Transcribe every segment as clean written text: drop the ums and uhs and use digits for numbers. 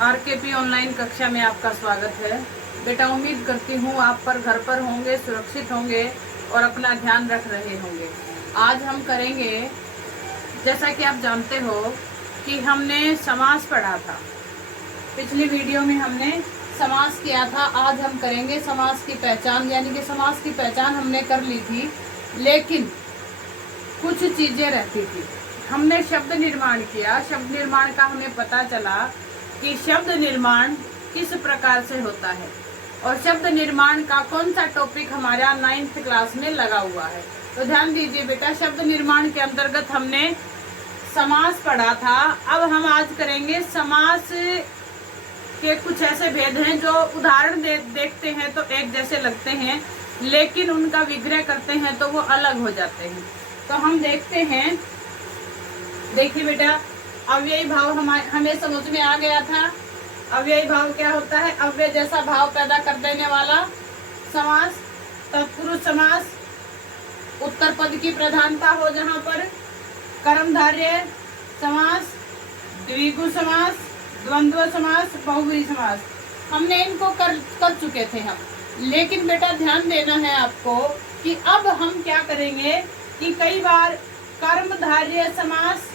आरकेपी online कक्षा में आपका स्वागत है। बेटा, उम्मीद करती हूँ आप पर घर पर होंगे, सुरक्षित होंगे और अपना ध्यान रख रहे होंगे। आज हम करेंगे, जैसा कि आप जानते हो कि हमने समास पढ़ा था। पिछली वीडियो में हमने समास किया था। आज हम करेंगे समास की पहचान, यानी कि समास की पहचान हमने कर ली थी, लेकिन कुछ चीजें रहती थी। हमने शब्द निर्माण किया। शब्द निर्माण का हमें पता चला कि शब्द निर्माण किस प्रकार से होता है और शब्द निर्माण का कौन सा टॉपिक हमारा 9th क्लास में लगा हुआ है। तो ध्यान दीजिए बेटा, शब्द निर्माण के अंतर्गत हमने समास पढ़ा था। अब हम आज करेंगे समास के कुछ ऐसे भेद हैं जो उदाहरण देखते हैं तो एक जैसे लगते हैं, लेकिन उनका विग्रह करते हैं तो वो अलग हो जाते हैं। तो हम देखते हैं। देखिए बेटा, अव्ययी भाव हमें समझ में आ गया था। अव्ययी भाव क्या होता है? अव्यय जैसा भाव पैदा कर देने वाला समास, तत्पुरुष समास, उत्तर पद की प्रधानता हो जहां पर, कर्मधारय समास, द्विगु समास, द्वंद्व समास, बहुव्रीहि समास। हमने इनको कर चुके थे हम। लेकिन बेटा ध्यान देना है आपको कि अब हम क्या करेंगे कि कई बार कर्मधारय समास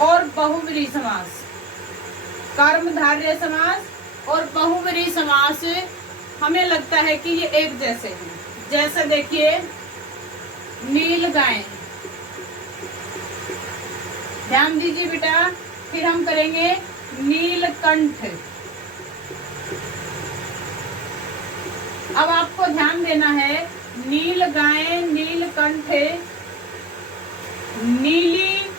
और बहुव्रीहि समास, कर्मधारय समास और बहुव्रीहि समास हमें लगता है कि ये एक जैसे हैं। जैसे देखिए, नील गाय, ध्यान दीजिए बेटा। फिर हम करेंगे नीलकंठ। अब आपको ध्यान देना है, नील गाय, नीलकंठ, नीली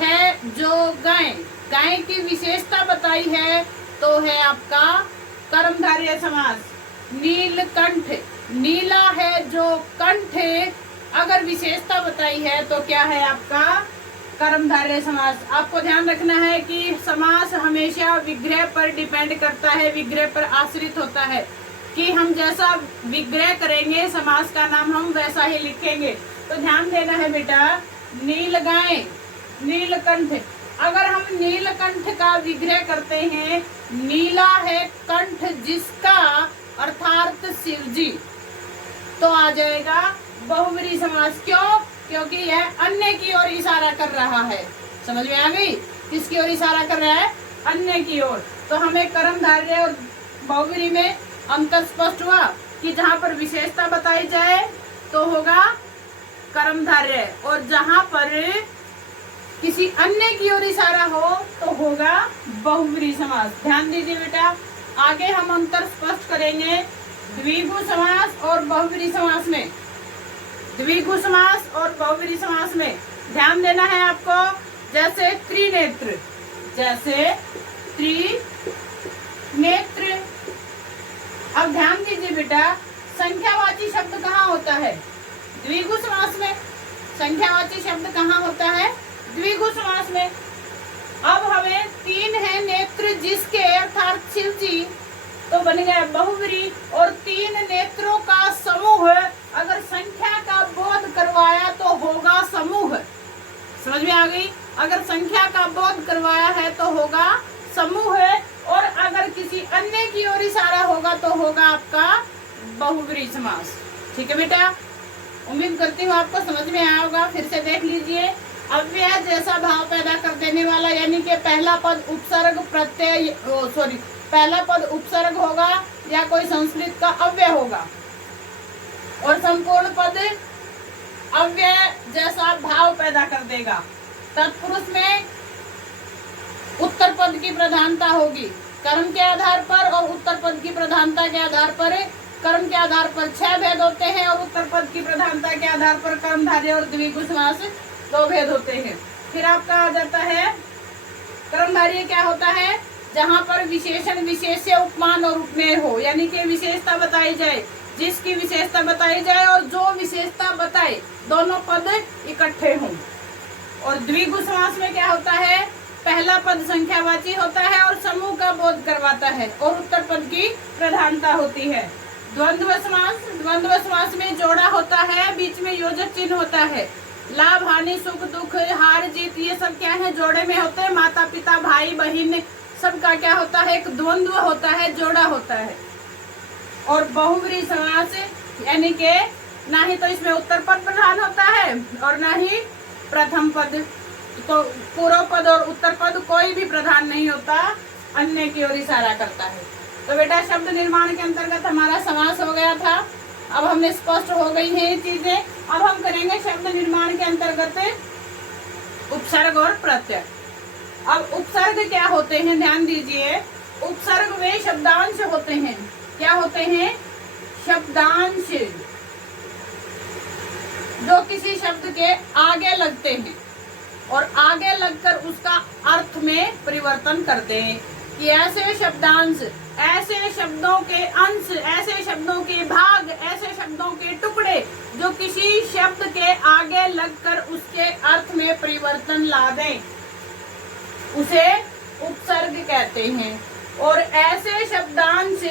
है जो गाय, गाय की विशेषता बताई है तो है आपका कर्मधारय समास। नीलकंठ, नीला है जो कंठ, अगर विशेषता बताई है तो क्या है आपका कर्मधारय समास। आपको ध्यान रखना है कि समास हमेशा विग्रह पर डिपेंड करता है, विग्रह पर आश्रित होता है कि हम जैसा विग्रह करेंगे समास का नाम हम वैसा ही लिखेंगे। तो ध्यान देना है बेटा, नील गाय, नीलकंठ। अगर हम नीलकंठ का विग्रह करते हैं, नीला है कंठ जिसका, अर्थात शिवजी, तो आ जाएगा बहुव्रीहि समास। क्यों? क्योंकि यह अन्य की ओर इशारा कर रहा है। समझ में आ गई? किसकी ओर इशारा कर रहा है? अन्य की ओर। तो हमें कर्मधारय और बहुव्रीहि में अंतर स्पष्ट हुआ कि जहां पर विशेषता बताई जाए तो होगा कर्मधारय, और जहां पर किसी अन्य की ओर इशारा हो तो होगा बहुव्रीहि समास। ध्यान दीजिए बेटा, आगे हम अंतर स्पष्ट करेंगे द्विगु समास और बहुव्रीहि समास में। द्विगु समास और बहुव्रीहि समास में ध्यान देना है आपको। जैसे त्रिनेत्र, जैसे त्रिनेत्र। अब ध्यान दीजिए बेटा, संख्यावाची शब्द कहाँ होता है? द्विगु समास में। संख्यावाची शब्द कहाँ होता है? द्विगु समास में। अब हमें 3 है नेत्र जिसके, अर्थात शिव जी, तो बन गया बहुव्रीहि। और 3 नेत्रों का समूह, अगर संख्या का बोध करवाया तो होगा समूह। समझ में आ गई? अगर संख्या का बोध करवाया है तो होगा समूह, और अगर किसी अन्य की ओर इशारा होगा तो होगा आपका बहुव्रीहि समास। ठीक है बेटा, उम्मीद करती हूँ आपको समझ में आया होगा। फिर से देख लीजिए, अव्यय जैसा भाव पैदा कर देने वाला, यानी कि पहला पद उपसर्ग प्रत्यय, पहला पद उपसर्ग होगा या कोई संस्कृत का अव्यय होगा, और संपूर्ण पद अव्यय जैसा भाव पैदा कर देगा। तत्पुरुष में उत्तर पद की प्रधानता होगी कर्म के आधार पर, और उत्तर पद की प्रधानता के आधार पर, कर्म के आधार पर 6 भेद होते हैं, और उत्तर पद की प्रधानता के आधार पर कर्मधारय और द्विगु समास 2 भेद होते हैं। फिर आपका आ जाता है कर्मधारय। क्या होता है? जहां पर विशेषण, विशेष्य, उपमान और उपमेय हो, यानी कि विशेषता बताई जाए, जिसकी विशेषता बताई जाए और जो विशेषता बताए, दोनों पद इकट्ठे हों। और द्विगु समास में क्या होता है? पहला पद संख्यावाची होता है और समूह का बोध करवाता है, और उत्तर पद की प्रधानता होती है। द्वंद्व समास, द्वंद्व समास में जोड़ा होता है, बीच में योजक चिन्ह होता है। लाभ हानि सुख दुख हार जीत ये सब क्या है, जोड़े में होते हैं। माता पिता भाई बहन सबका क्या होता है, एक द्वंद्व होता है, जोड़ा होता है। और बहुव्रीहि समास यानी कि ना ही तो इसमें उत्तर पद प्रधान होता है और ना ही प्रथम पद, तो पूर्व पद और उत्तर पद कोई भी प्रधान नहीं होता, अन्य की ओर इशारा करता है। तो बेटा शब्द निर्माण के अंतर्गत हमारा समास हो गया था। अब हमें स्पष्ट हो गई है ये चीजें। अब हम करेंगे शब्द निर्माण के अंतर्गत उपसर्ग और प्रत्यय। अब उपसर्ग क्या होते हैं, ध्यान दीजिए। उपसर्ग वे शब्दांश होते हैं, क्या होते हैं, शब्दांश, जो किसी शब्द के आगे लगते हैं और आगे लगकर उसका अर्थ में परिवर्तन करते हैं। कि ऐसे शब्दांश, ऐसे शब्दों के अंश, ऐसे शब्दों के भाग, ऐसे शब्दों के टुकड़े जो किसी शब्द के आगे लगकर उसके अर्थ में परिवर्तन ला दें, उसे उपसर्ग कहते हैं। और ऐसे शब्दांश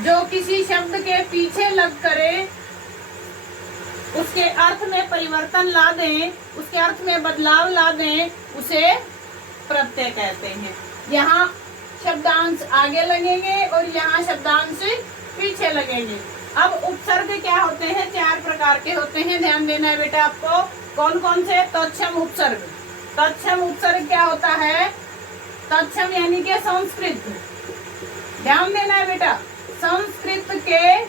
जो किसी शब्द के पीछे लग करे उसके अर्थ में परिवर्तन ला दें, उसके अर्थ में बदलाव ला दें, उसे प्रत्यय कहते हैं। यहाँ शब्दांश आगे लगेंगे और यहाँ शब्दांश पीछे लगेंगे। अब उपसर्ग क्या होते हैं, 4 प्रकार के होते हैं, ध्यान देना है बेटा आपको। कौन कौन से, तत्सम उपसर्ग। तत्सम उपसर्ग क्या होता है, तत्सम यानी कि संस्कृत, ध्यान देना है बेटा, संस्कृत के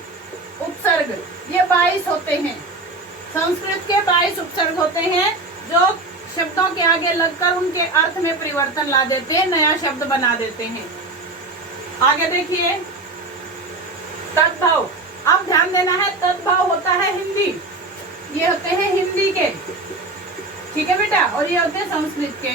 उपसर्ग ये 22 होते हैं। संस्कृत के 22 उपसर्ग होते हैं जो शब्दों के आगे लगकर उनके अर्थ में परिवर्तन ला देते हैं, नया शब्द बना देते हैं। आगे देखिए, तद्भव। अब ध्यान देना है, तद्भव होता है हिंदी, ये होते हैं हिंदी के, ठीक है बेटा, और ये होते हैं संस्कृत के,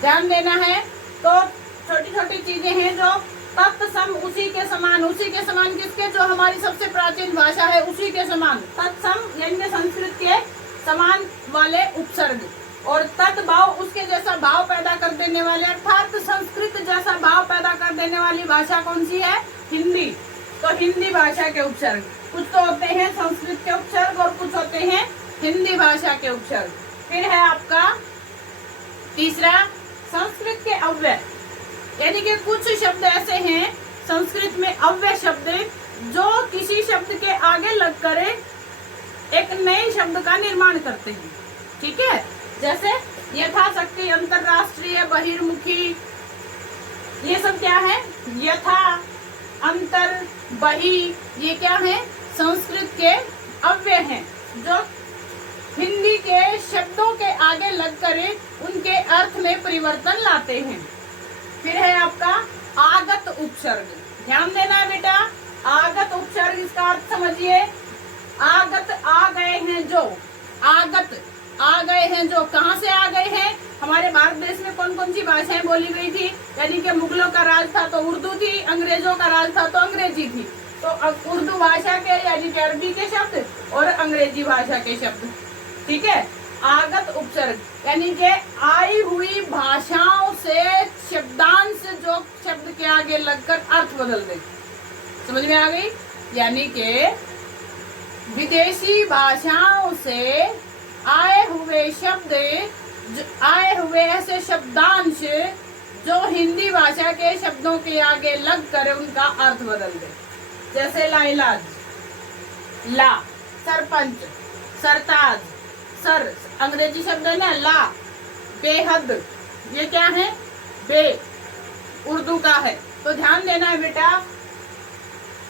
ध्यान देना है। तो छोटी छोटी चीजें हैं जो तत्सम, उसी के समान, उसी के समान किसके, जो हमारी सबसे प्राचीन भाषा है उसी के समान, तत्सम यानी संस्कृत के समान वाले उपसर्ग। और तद्भाव उसके जैसा भाव पैदा कर देने वाले, अर्थात संस्कृत जैसा भाव पैदा कर देने वाली भाषा कौन सी है, हिंदी। तो हिंदी भाषा के उपसर्ग कुछ तो होते हैं संस्कृत के उपसर्ग और कुछ होते हैं हिंदी भाषा के उपसर्ग। फिर है आपका तीसरा, संस्कृत के अव्यय, यानी कि कुछ शब्द ऐसे हैं संस्कृत में अव्यय शब्द जो किसी शब्द के आगे लगकर एक नए शब्द का निर्माण करते हैं, ठीक है। जैसे यथाशक्ति, अंतरराष्ट्रीय, बहिर्मुखी, ये सब क्या है, यथा, अंतर, बहि, ये क्या है, संस्कृत के अव्यय हैं जो हिंदी के शब्दों के आगे लगकर उनके अर्थ में परिवर्तन लाते हैं। फिर है आपका आगत उपसर्ग, ध्यान देना है बेटा, आगत उपसर्ग, इसका अर्थ समझिए। आगत, आ गए हैं जो, आगत आ गए हैं जो, कहाँ से आ गए हैं, हमारे भारत देश में कौन कौन सी भाषाएं बोली गई थी, यानी कि मुगलों का राज था तो उर्दू थी, अंग्रेजों का राज था तो अंग्रेजी थी। तो उर्दू भाषा के यानी कि अरबी के शब्द और अंग्रेजी भाषा के शब्द, ठीक है। आगत उपसर्ग यानी कि आई हुई भाषाओं से शब्दांश जो शब्द के आगे लगकर अर्थ बदल दे, समझ में आ गई। यानी कि विदेशी भाषाओं से आए हुए शब्द, आए हुए ऐसे शब्दांश जो हिंदी भाषा के शब्दों के आगे लगकर उनका अर्थ बदल दे। जैसे लाइलाज, ला, सरपंच, सरताज, सर अंग्रेजी शब्द है ना, ला, बेहद, ये क्या है, बे, उर्दू का है। तो ध्यान देना है बेटा,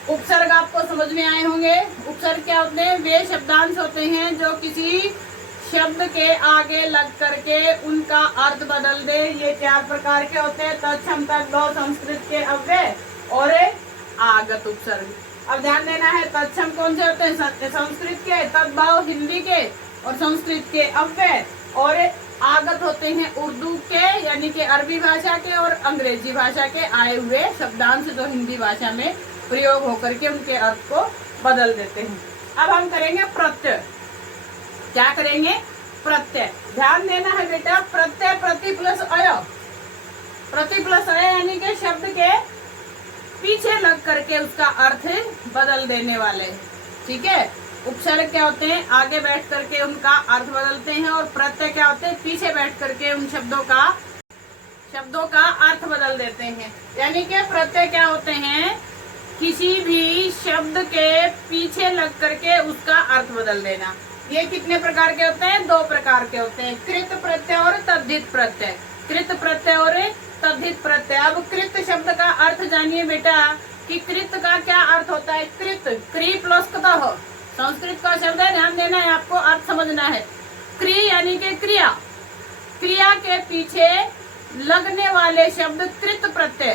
उपसर्ग आपको समझ में आए होंगे। उपसर्ग क्या होते हैं, वे शब्दांश होते हैं जो किसी शब्द के आगे लग करके उनका अर्थ बदल दे। ये 4 प्रकार के होते हैं, तत्सम, तद्भव, संस्कृत के अव्यय और आगत उपसर्ग। अब ध्यान देना है, तत्सम कौन से होते हैं, संस्कृत के, तद्भव हिंदी के और संस्कृत के अव्यय, और आगत होते हैं उर्दू के यानी कि अरबी भाषा के और अंग्रेजी भाषा के आए हुए शब्दांश जो हिंदी भाषा में प्रयोग होकर के उनके अर्थ को बदल देते हैं। अब हम करेंगे प्रत्यय। क्या करेंगे, प्रत्यय। ध्यान देना है बेटा, प्रत्यय प्रति प्लस अय, प्रति प्लस अय यानी कि शब्द के पीछे लग करके उसका अर्थ बदल देने वाले, ठीक है। उपसर्ग क्या होते हैं, आगे बैठ करके उनका अर्थ बदलते हैं, और प्रत्यय क्या होते हैं, पीछे बैठ करके उन शब्दों का शब्दों का अर्थ बदल देते हैं। यानी कि प्रत्यय क्या होते हैं, किसी भी शब्द के पीछे लग करके उसका अर्थ बदल देना। ये कितने प्रकार के होते हैं, 2 प्रकार के होते हैं, कृत प्रत्यय और तद्धित प्रत्यय। कृत प्रत्यय और तद्धित प्रत्यय। अब कृत शब्द का अर्थ जानिए बेटा कि कृत का क्या अर्थ होता है। कृत, क्री प्लस कतः, संस्कृत का शब्द है, ध्यान देना है, आपको अर्थ समझना है। क्री यानी कि क्रिया, क्रिया के पीछे लगने वाले शब्द कृत प्रत्यय,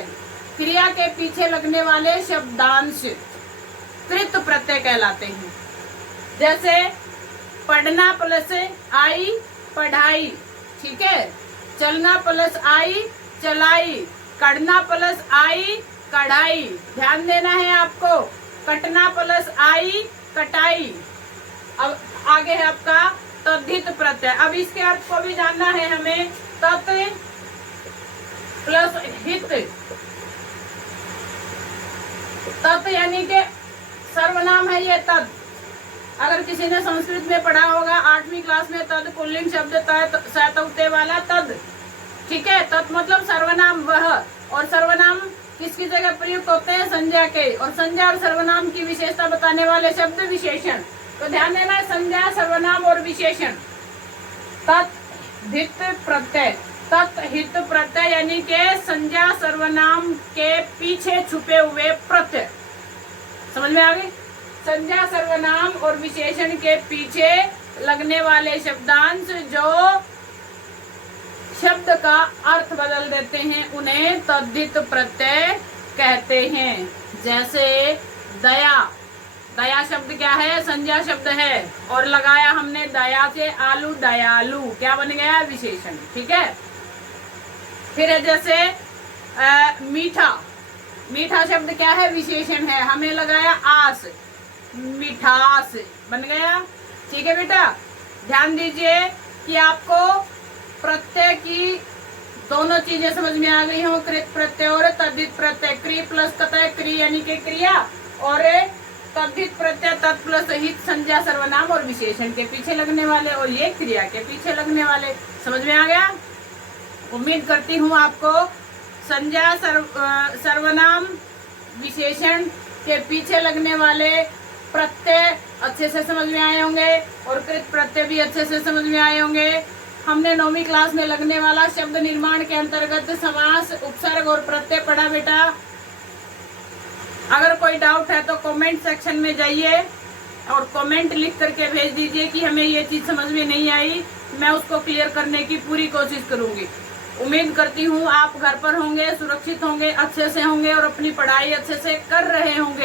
क्रिया के पीछे लगने वाले शब्दांश कृत प्रत्यय कहलाते हैं। जैसे पढ़ना प्लस आई, पढ़ाई, ठीक है। चलना प्लस आई, चलाई। कढ़ना प्लस आई, कढ़ाई। ध्यान देना है आपको। कटना प्लस आई, कटाई। अब आगे है आपका तद्धित प्रत्यय। अब इसके अर्थ को भी जानना है हमें। तत् प्लस हित, तत् यानी कि सर्वनाम है ये तत्। अगर किसी ने संस्कृत में पढ़ा होगा 8वीं क्लास में, तद पुल्लिंग शब्द सतौते वाला तद, ठीक है। तत् मतलब सर्वनाम वह, और सर्वनाम किसकी जगह प्रयुक्त होते हैं, संज्ञा के, और संज्ञा और सर्वनाम की विशेषता बताने वाले शब्द विशेषण। तो ध्यान देना है, संज्ञा, सर्वनाम और विशेषण। तद्धित प्रत्यय, तत्हित प्रत्यय यानी कि संज्ञा सर्वनाम के पीछे छुपे हुए प्रत्यय। समझ में आ गई। संज्ञा सर्वनाम और विशेषण के पीछे लगने वाले शब्दांश जो शब्द का अर्थ बदल देते हैं उन्हें तद्धित प्रत्यय कहते हैं। जैसे दया, दया शब्द क्या है, संज्ञा शब्द है, और लगाया हमने दया से आलू, दयालु, क्या बन गया, विशेषण, ठीक है। फिर है जैसे मीठा, मीठा शब्द क्या है, विशेषण है, हमें लगाया आस, मिठास बन गया, ठीक है बेटा। ध्यान दीजिए कि आपको प्रत्यय की दोनों चीजें समझ में आ गई हो, कृत प्रत्यय और तद्धित प्रत्यय। क्री प्लस कतः, क्री यानी कि क्रिया, और तद्धित प्रत्यय तत् प्लस हित, संज्ञा सर्वनाम और विशेषण के पीछे लगने वाले, और ये क्रिया के पीछे लगने वाले। समझ में आ गया। उम्मीद करती हूँ आपको संज्ञा सर्वनाम विशेषण के पीछे लगने वाले प्रत्यय अच्छे से समझ में आए होंगे, और कृत प्रत्यय भी अच्छे से समझ में आए होंगे। हमने 9वीं क्लास में लगने वाला शब्द निर्माण के अंतर्गत समास, उपसर्ग और प्रत्यय पढ़ा बेटा। अगर कोई डाउट है तो कमेंट सेक्शन में जाइए और कमेंट लिख करके भेज दीजिए कि हमें ये चीज समझ में नहीं आई, मैं उसको क्लियर करने की पूरी कोशिश करूंगी। उम्मीद करती हूँ आप घर पर होंगे, सुरक्षित होंगे, अच्छे से होंगे और अपनी पढ़ाई अच्छे से कर रहे होंगे।